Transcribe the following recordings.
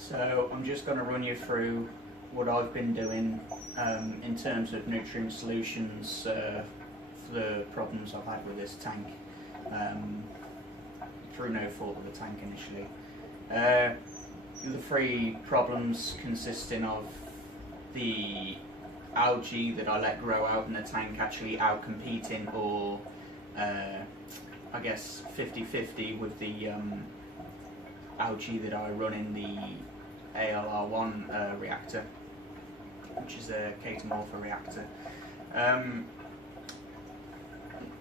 So I'm just going to run you through what I've been doing in terms of nutrient solutions for the problems I've had with this tank, through no fault of the tank initially. The three problems consisting of the algae that I let grow out in the tank actually out-competing, or I guess 50-50 with the algae that I run in the ALR1 reactor, which is a Catamorpha reactor,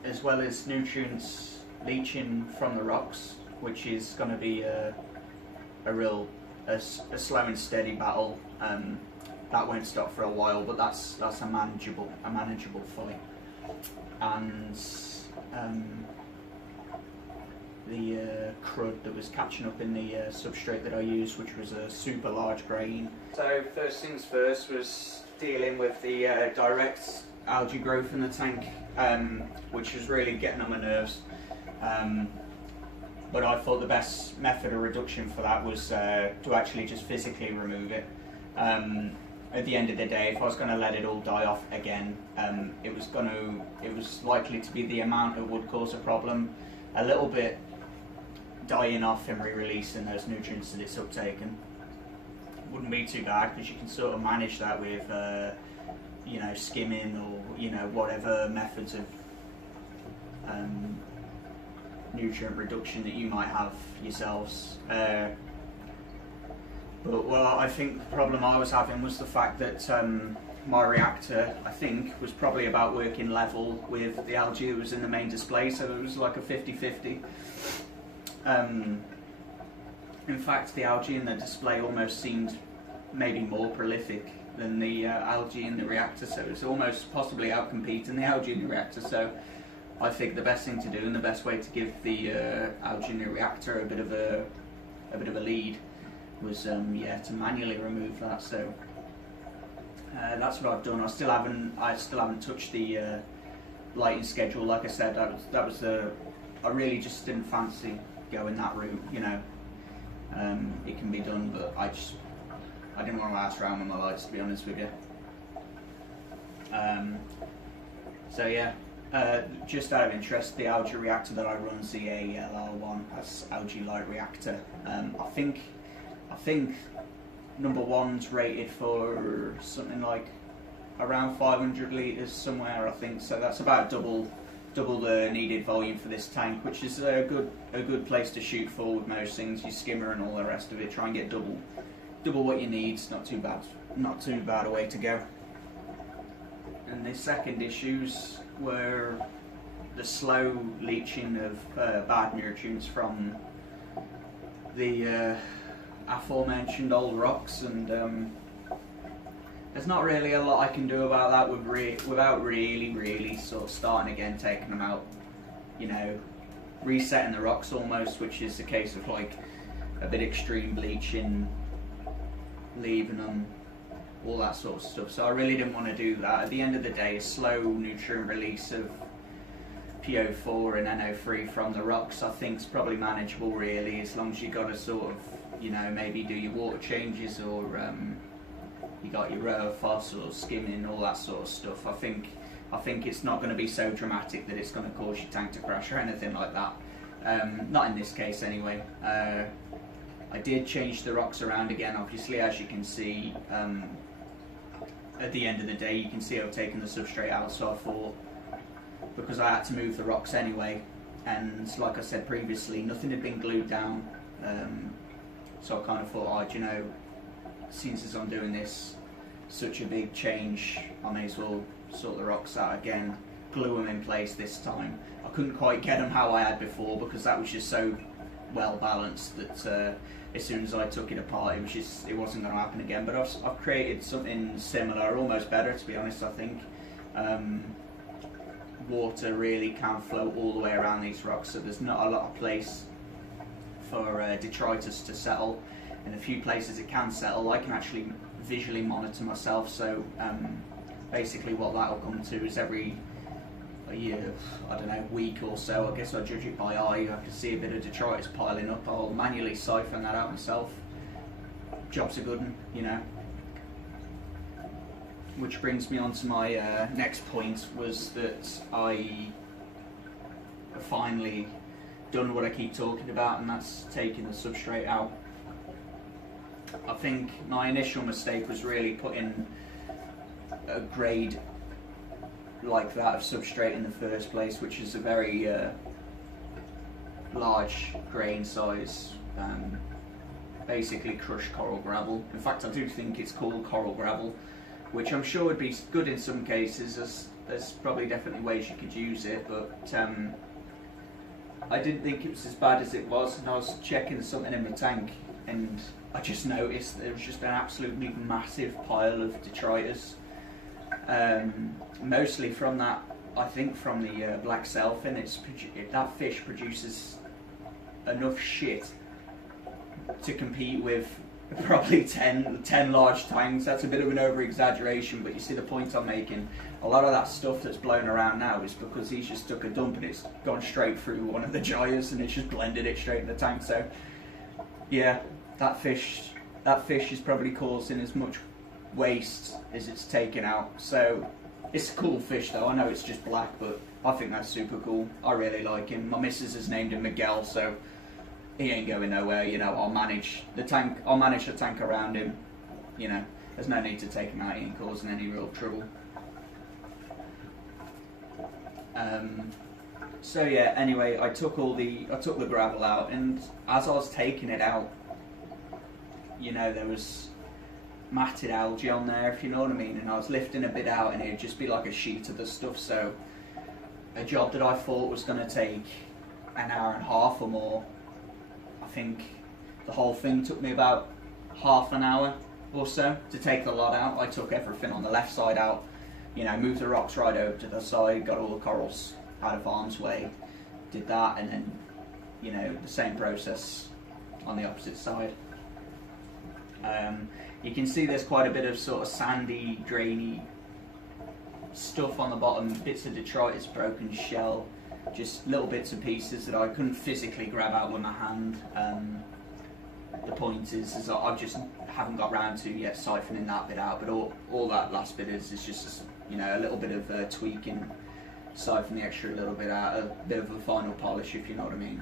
as well as nutrients leaching from the rocks, which is going to be a slow and steady battle. That won't stop for a while, but that's a manageable fight. And the crud that was catching up in the substrate that I used, which was a super large grain. So first things first was dealing with the direct algae growth in the tank, which was really getting on my nerves. But I thought the best method of reduction for that was to actually just physically remove it. At the end of the day, if I was going to let it all die off again, it was likely to be the amount that would cause a problem. A little bit dying off and re-releasing those nutrients that it's uptaken wouldn't be too bad, because you can sort of manage that with skimming, or whatever methods of nutrient reduction that you might have yourselves. But I think the problem I was having was the fact that my reactor, I think, was probably about working level with the algae that was in the main display, so it was like a 50-50. In fact, the algae in the display almost seemed maybe more prolific than the algae in the reactor, so it was almost possibly out-competing the algae in the reactor. So I think the best thing to do, and the best way to give the algae in the reactor a bit of a lead, was to manually remove that. So that's what I've done. I still haven't touched the lighting schedule. Like I said, I really just didn't fancy going that route. It can be done, but I didn't want to ask around with my lights, to be honest with you. So yeah, just out of interest, the algae reactor that I run is the ALR1, that's algae light reactor. I think number one's rated for something like around 500 litres somewhere, I think. So that's about double the needed volume for this tank, which is a good place to shoot for with most things. Your skimmer and all the rest of it, try and get double what you need. It's not too bad a way to go. And the second issues were the slow leaching of bad nutrients from the aforementioned old rocks, and there's not really a lot I can do about that without really sort of starting again, taking them out, resetting the rocks almost, which is a case of like a bit extreme bleaching, leaving them, all that sort of stuff. So I really didn't want to do that. At the end of the day, a slow nutrient release of PO4 and NO3 from the rocks, I think, is probably manageable, really, as long as you got to sort of, maybe do your water changes, or you got your ROFOS or skimming, all that sort of stuff. I think it's not going to be so dramatic that it's going to cause your tank to crash or anything like that. Not in this case, anyway. I did change the rocks around again, obviously, as you can see. At the end of the day, you can see I've taken the substrate out, so I thought, because I had to move the rocks anyway, and like I said previously, nothing had been glued down, so I kind of thought, since as I'm doing this, such a big change, I may as well sort the rocks out again, glue them in place this time. I couldn't quite get them how I had before, because that was just so well balanced that as soon as I took it apart, it wasn't going to happen again. But I've created something similar, almost better, to be honest. I think water really can flow all the way around these rocks, so there's not a lot of place for detritus to settle. In a few places it can settle, I can actually visually monitor myself. So basically what that'll come to is every week or so, I guess I judge it by eye, I can see a bit of detritus piling up, I'll manually siphon that out myself, job's a good one, you know. Which brings me on to my next point, was that I have finally done what I keep talking about, and that's taking the substrate out. I think my initial mistake was really putting a grade like that of substrate in the first place, which is a very large grain size, basically crushed coral gravel. In fact, I do think it's called coral gravel, which I'm sure would be good in some cases. There's probably definitely ways you could use it, but I didn't think it was as bad as it was, and I was checking something in my tank and I just noticed there was just an absolutely massive pile of detritus, mostly from that, I think from the black sailfin. That fish produces enough shit to compete with probably 10 large tanks. That's a bit of an over-exaggeration, but you see the point I'm making. A lot of that stuff that's blown around now is because he's just took a dump and it's gone straight through one of the gyres and it's just blended it straight in the tank. So yeah, that fish is probably causing as much waste as it's taken out. So it's a cool fish though. I know it's just black, but I think that's super cool. I really like him. My missus has named him Miguel, so he ain't going nowhere, you know. I'll manage the tank around him, you know. There's no need to take him out, he ain't causing any real trouble. So yeah, anyway, I took the gravel out, and as I was taking it out, you know, there was matted algae on there, if you know what I mean, and I was lifting a bit out and it'd just be like a sheet of the stuff. So a job that I thought was going to take an hour and a half or more, I think the whole thing took me about half an hour or so to take the lot out. I took everything on the left side out, you know, moved the rocks right over to the side, got all the corals out of harm's way, did that, and then, you know, the same process on the opposite side. You can see there's quite a bit of sort of sandy, drainy stuff on the bottom, bits of detritus, broken shell, just little bits and pieces that I couldn't physically grab out with my hand. The point is I just haven't got round to yet siphoning that bit out, but all that last bit is just, you know, a little bit of tweaking, siphon the extra little bit out, a bit of a final polish, if you know what I mean.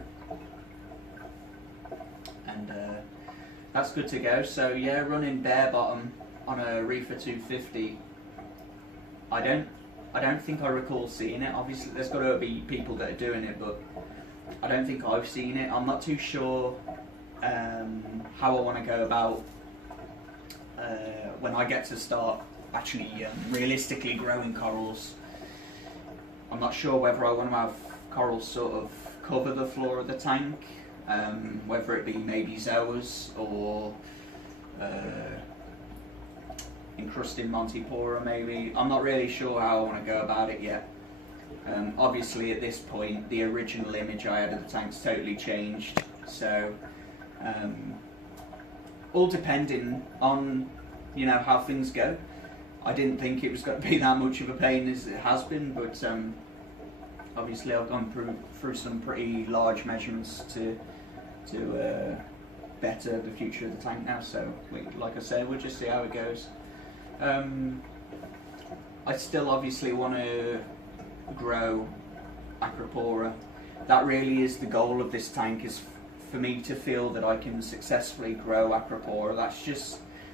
And that's good to go. So yeah, running bare bottom on a Reefer 250, I don't think I recall seeing it. Obviously there's got to be people that are doing it, but I don't think I've seen it. I'm not too sure how I want to go about when I get to start actually realistically growing corals. I'm not sure whether I want to have corals sort of cover the floor of the tank, whether it be maybe zoas or encrusting Montipora maybe. I'm not really sure how I want to go about it yet. Obviously at this point the original image I had of the tank's totally changed, so all depending on, you know, how things go. I didn't think it was going to be that much of a pain as it has been, but obviously I've gone through some pretty large measurements to better the future of the tank now, so like I said, we'll just see how it goes. I still obviously want to grow Acropora. That really is the goal of this tank, is for me to feel that I can successfully grow Acropora.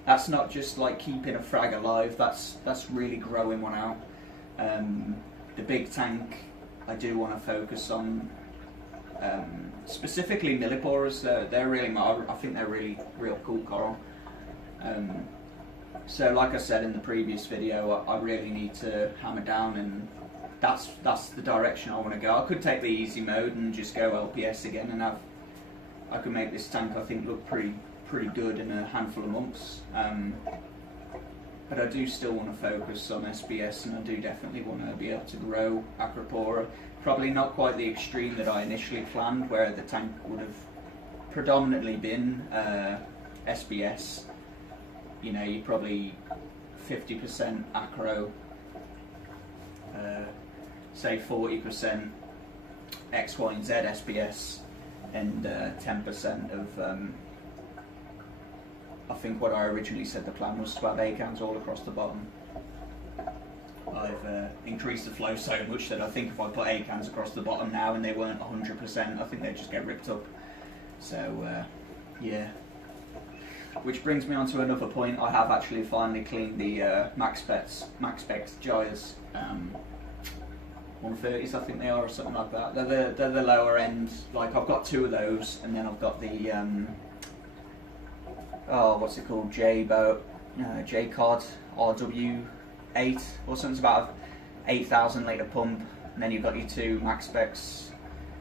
That's not just like keeping a frag alive, that's really growing one out. The big tank, I do want to focus on specifically Milliporas. They're really, I think they're really real cool coral. So like I said in the previous video, I really need to hammer down, and that's the direction I want to go. I could take the easy mode and just go LPS again, and I could make this tank, I think, look pretty good in a handful of months. But I do still want to focus on SBS, and I do definitely want to be able to grow Acropora. Probably not quite the extreme that I initially planned, where the tank would have predominantly been SBS. You know, you probably 50% acro, say 40% X, Y, and Z SBS, and 10% of think what I originally said the plan was to have A cans all across the bottom. I've increased the flow so much that I think if I put A cans across the bottom now and they weren't 100%, I think they'd just get ripped up. So yeah. Which brings me on to another point. I have actually finally cleaned the Max Specs gyres. 130s I think they are, or something like that. They're the lower end. Like, I've got 2 of those, and then I've got the what's it called, J-Cod RW8 or something. It's about a 8,000 litre pump, and then you've got your 2 Max Specs,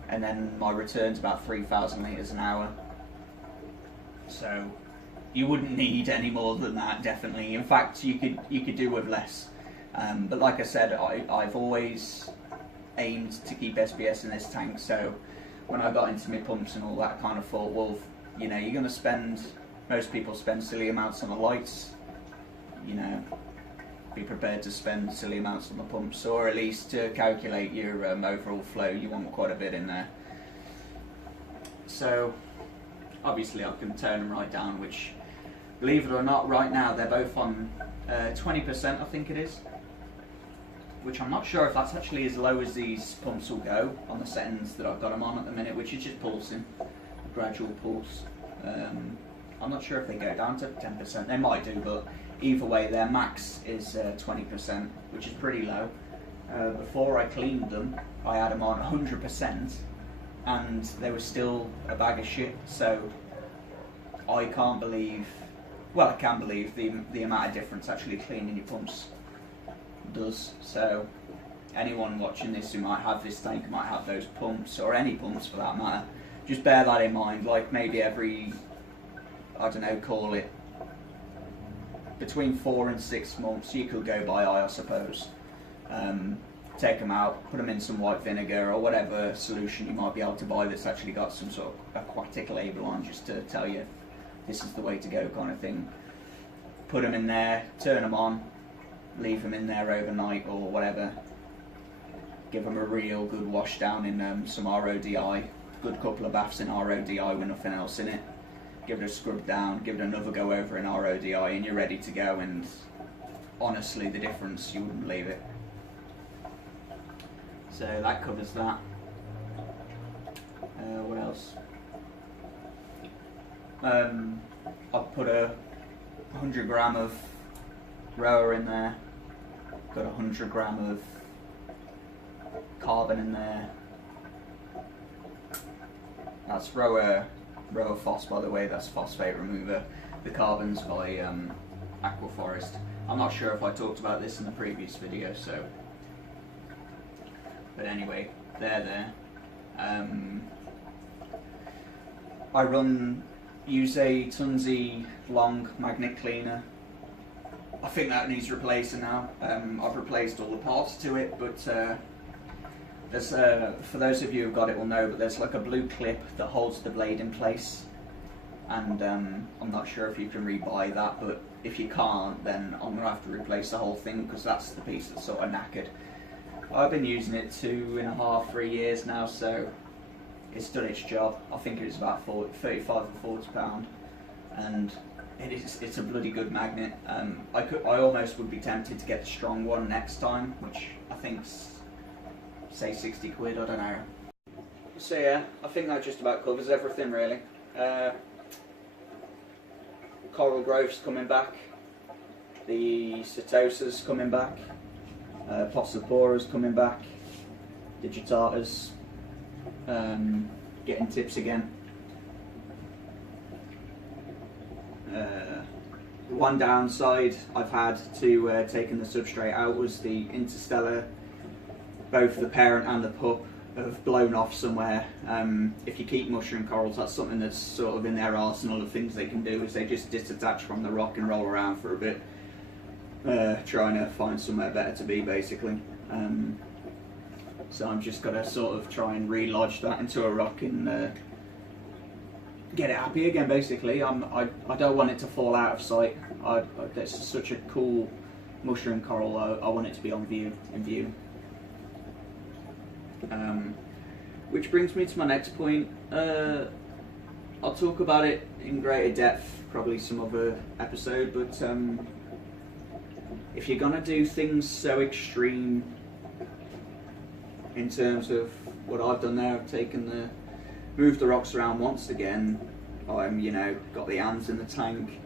and then my return's about 3,000 litres an hour. So you wouldn't need any more than that, definitely. In fact, you could do with less. But like I said, I've always aimed to keep SBS in this tank, so when I got into my pumps and all that, kind of thought, well, you know, you're going to spend, most people spend silly amounts on the lights, you know, be prepared to spend silly amounts on the pumps, or at least to calculate your overall flow, you want quite a bit in there. So obviously I can turn them right down, which, believe it or not, right now they're both on 20%, I think it is. Which I'm not sure if that's actually as low as these pumps will go on the settings that I've got them on at the minute, which is just pulsing, a gradual pulse. I'm not sure if they go down to 10%, they might do, but either way their max is 20%, which is pretty low. Before I cleaned them, I had them on 100%, and they were still a bag of shit, so I can't believe, well, I can believe the amount of difference actually cleaning your pumps does. So anyone watching this who might have this tank, might have those pumps, or any pumps for that matter, just bear that in mind. Like, maybe every, I don't know, call it between 4 and 6 months, you could go by eye, I suppose. Take them out, put them in some white vinegar or whatever solution you might be able to buy that's actually got some sort of aquatic label on, just to tell you this is the way to go, kind of thing. Put them in there, turn them on, leave them in there overnight or whatever. Give them a real good wash down in some RODI, good couple of baths in RODI with nothing else in it. Give it a scrub down, give it another go over in RODI, and you're ready to go. And honestly, the difference, you wouldn't believe it. So that covers that. What else? I've put a 100 gram of rower in there, got 100 gram of carbon in there. That's rower phos, by the way, that's phosphate remover. The carbon's by Aquaforest. I'm not sure if I talked about this in the previous video, so, but anyway, they're there. I use a Tunzi long magnet cleaner. I think that needs replacing now. I've replaced all the parts to it, but there's for those of you who've got it will know, but there's like a blue clip that holds the blade in place, and I'm not sure if you can rebuy that, but if you can't, then I'm gonna have to replace the whole thing, because that's the piece that's sort of knackered. I've been using it 2.5, 3 years now, so it's done its job. I think it was about 35 or 40 £40, and it's a bloody good magnet. I almost would be tempted to get the strong one next time, which I think's, say, 60 quid, I don't know. So yeah, I think that just about covers everything really. Coral growth's coming back, the Setosa's coming back, Posiphora's coming back, Digitatas getting tips again. The one downside I've had to taking the substrate out was the interstellar. Both the parent and the pup have blown off somewhere. If you keep mushroom corals, that's something that's sort of in their arsenal of things they can do, is they just disattach from the rock and roll around for a bit, trying to find somewhere better to be, basically. So I'm just got to sort of try and relodge that into a rock and get it happy again, basically. I don't want it to fall out of sight. It's such a cool mushroom coral. I want it to be in view. Which brings me to my next point. I'll talk about it in greater depth probably some other episode, but if you're gonna do things so extreme in terms of what I've done there, I've moved the rocks around once again. You know, got the hands in the tank,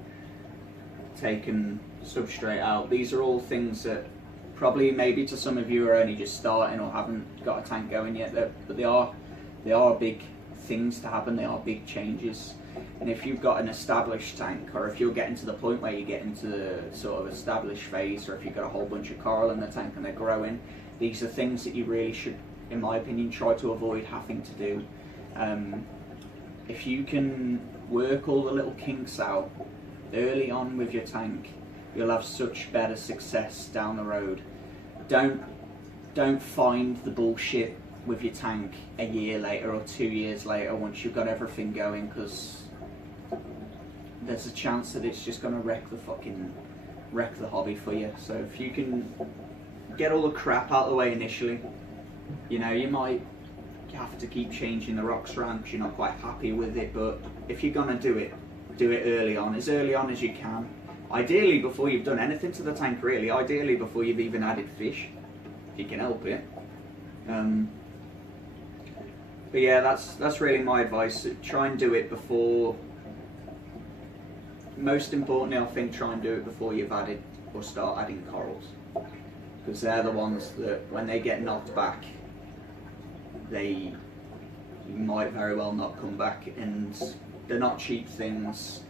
taken substrate out. These are all things that probably maybe to some of you are only just starting or haven't got a tank going yet, but they are big things to happen. They are big changes. And if you've got an established tank, or if you're getting to the point where you get into the sort of established phase, or if you've got a whole bunch of coral in the tank and they're growing, these are things that you really should, in my opinion, try to avoid having to do. If you can work all the little kinks out early on with your tank, you'll have such better success down the road. Don't find the bullshit with your tank a year later or 2 years later once you've got everything going, because there's a chance that it's just going to wreck the hobby for you. So if you can get all the crap out of the way initially, you know, you might have to keep changing the rocks around because you're not quite happy with it, but if you're going to do it early on as you can. Ideally before you've done anything to the tank, really. Ideally before you've even added fish, if you can help it. But yeah, that's really my advice. Try and do it before. Most importantly, I think try and do it before you've added or start adding corals, because they're the ones that when they get knocked back, you might very well not come back, and they're not cheap things.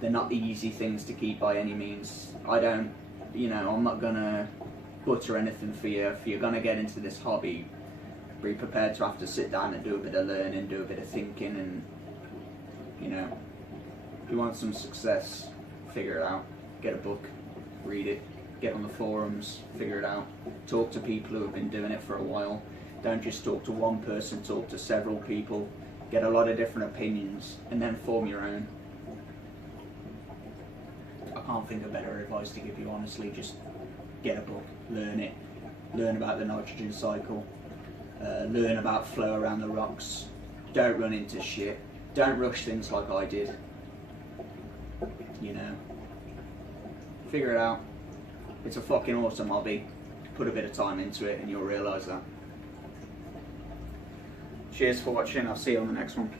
They're not easy things to keep by any means. I'm not gonna butter anything for you. If you're gonna get into this hobby, be prepared to have to sit down and do a bit of learning, do a bit of thinking, and you know, if you want some success, figure it out. Get a book, read it, get on the forums, figure it out. Talk to people who have been doing it for a while. Don't just talk to one person, talk to several people. Get a lot of different opinions and then form your own. I can't think of better advice to give you, honestly. Just get a book, learn it, learn about the nitrogen cycle, learn about flow around the rocks. Don't run into shit. Don't rush things like I did. You know, figure it out. It's a fucking awesome hobby. Put a bit of time into it and you'll realise that. Cheers for watching. I'll see you on the next one.